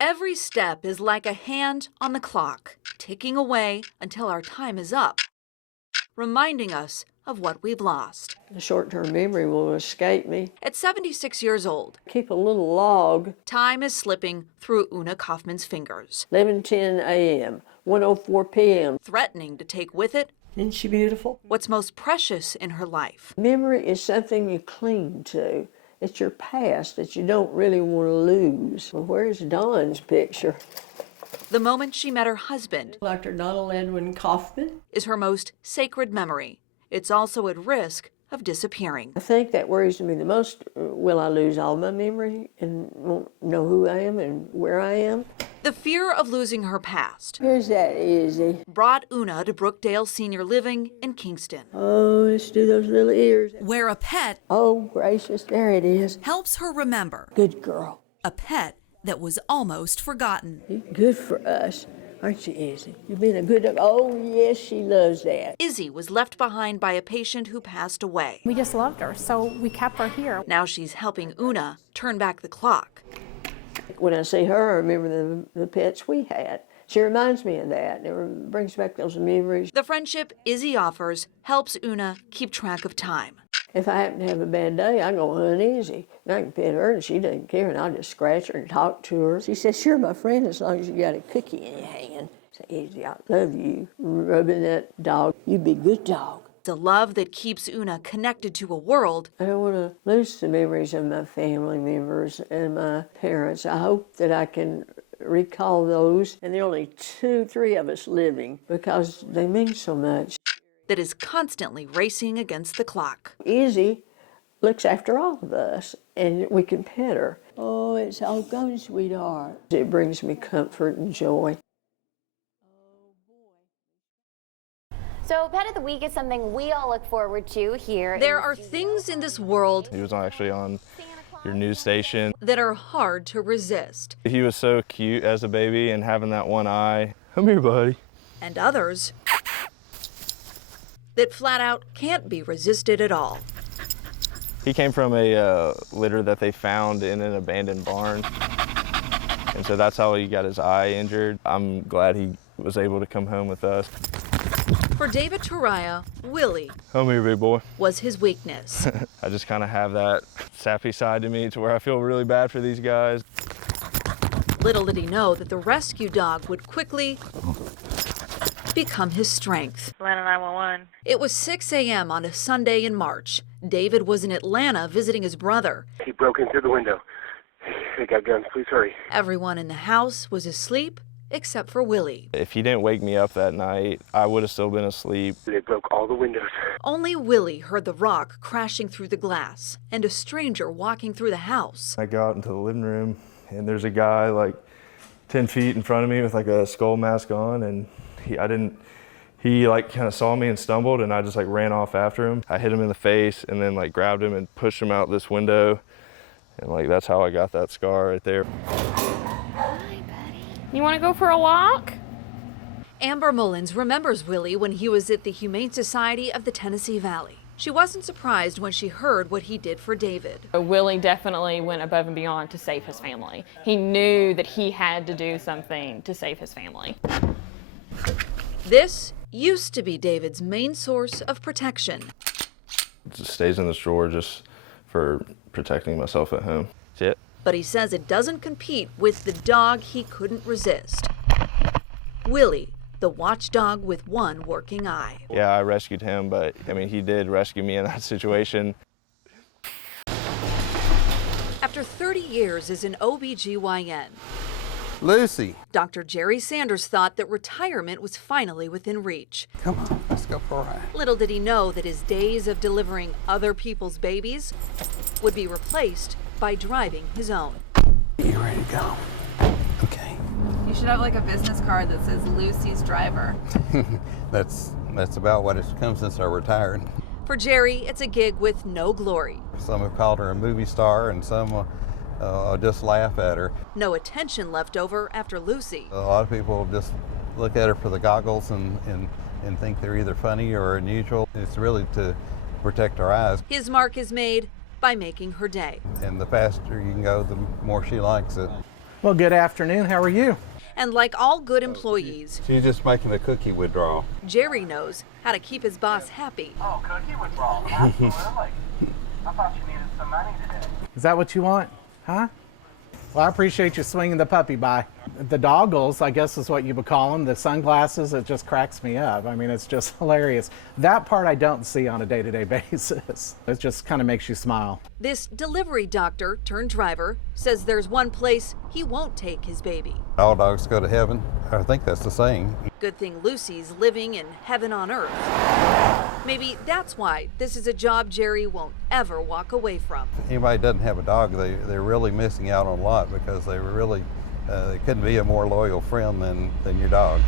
Every step is like a hand on the clock, ticking away until our time is up, reminding us of what we've lost. The short-term memory will escape me. At 76 years old, Keep a little log. time is slipping through Una Kaufman's fingers, 11:10 a.m., 1:04 p.m. threatening to take with it Isn't she beautiful? what's most precious in her life. Memory is something you cling to. It's your past that you don't really want to lose. Well, where's Dawn's picture? The moment she met her husband Dr. Donald Edwin Kaufman. is her most sacred memory. It's also at risk of disappearing. I think that worries me the most. Will I lose all my memory and won't know who I am and where I am? The fear of losing her past Here's that Izzy. brought Una to Brookdale Senior Living in Kingston, Oh, let's do those little ears. where a pet Oh, gracious, there it is. helps her remember, Good girl. a pet that was almost forgotten. You're good for us, aren't you, Izzy? You've been a good dog. Oh, yes, she loves that. Izzy was left behind by a patient who passed away. We just loved her, so we kept her here. Now she's helping Una turn back the clock. When I see her, I remember the pets we had. She reminds me of that. It brings back those memories. The friendship Izzy offers helps Una keep track of time. If I happen to have a bad day, I go uneasy. And I can pet her, and she doesn't care, and I'll just scratch her and talk to her. She says, "Sure, my friend, as long as you got a cookie in your hand." I say, "Izzy, I love you." Rubbing that dog. You be a good dog. It's a love that keeps Una connected to a world I don't want to lose the memories of my family members and my parents. I hope that I can recall those. And there are only 2-3 of us living because they mean so much. that is constantly racing against the clock. Izzy looks after all of us, and we can pet her. Oh, it's all gone, sweetheart. It brings me comfort and joy. So Pet of the Week is something we all look forward to here. There are things in this world He was actually on your news station. that are hard to resist, He was so cute as a baby and having that one eye. Come here, buddy. and others that flat out can't be resisted at all. He came from a litter that they found in an abandoned barn. And so that's how he got his eye injured. I'm glad he was able to come home with us. For David Turaya, Willie Come here, big boy. was his weakness. I just kind of have that sappy side to me to where I feel really bad for these guys. Little did he know that the rescue dog would quickly become his strength. Atlanta 911. It was 6 a.m. on a Sunday in March. David was in Atlanta visiting his brother. He broke in through the window. They got guns. Please hurry. Everyone in the house was asleep except for Willie. If he didn't wake me up that night, I would have still been asleep. They broke all the windows. Only Willie heard the rock crashing through the glass and a stranger walking through the house. I go out into the living room and there's a guy like 10 feet in front of me with like a skull mask on, and he like kind of saw me and stumbled, and I just like ran off after him. I hit him in the face and then like grabbed him and pushed him out this window, and like that's how I got that scar right there. You want to go for a walk? Amber Mullins remembers Willie when he was at the Humane Society of the Tennessee Valley. She wasn't surprised when she heard what he did for David. Willie definitely went above and beyond to save his family. He knew that he had to do something to save his family. This used to be David's main source of protection. It just stays in this drawer just for protecting myself at home. That's it. But he says it doesn't compete with the dog he couldn't resist. Willie, the watchdog with one working eye. Yeah, I rescued him, but I mean, he did rescue me in that situation. After 30 years as an OBGYN, Lucy, Dr. Jerry Sanders thought that retirement was finally within reach. come on, let's go for a ride. Little did he know that his days of delivering other people's babies would be replaced by driving his own. You ready to go? Okay. You should have like a business card that says Lucy's driver. That's about what it's come since I retired. For Jerry, it's a gig with no glory, Some have called her a movie star, and some just laugh at her. no attention left over after Lucy. A lot of people just look at her for the goggles and think they're either funny or unusual. It's really to protect our eyes. His mark is made by making her day. And the faster you can go, the more she likes it. Well, good afternoon. How are you? And like all good employees, She's just making a cookie withdrawal. Jerry knows how to keep his boss happy. Oh, cookie withdrawal. Absolutely. I thought you needed some money today. Is that what you want? Huh? Well, I appreciate you swinging the puppy by. The goggles, I guess is what you would call them, the sunglasses, it just cracks me up. I mean, it's just hilarious. That part I don't see on a day-to-day basis. It just kind of makes you smile. This delivery doctor turned driver says there's one place he won't take his baby. All dogs go to heaven. I think that's the saying. Good thing Lucy's living in heaven on earth. Maybe that's why this is a job Jerry won't ever walk away from. If anybody doesn't have a dog, they're really missing out on a lot because they couldn't be a more loyal friend than your dog.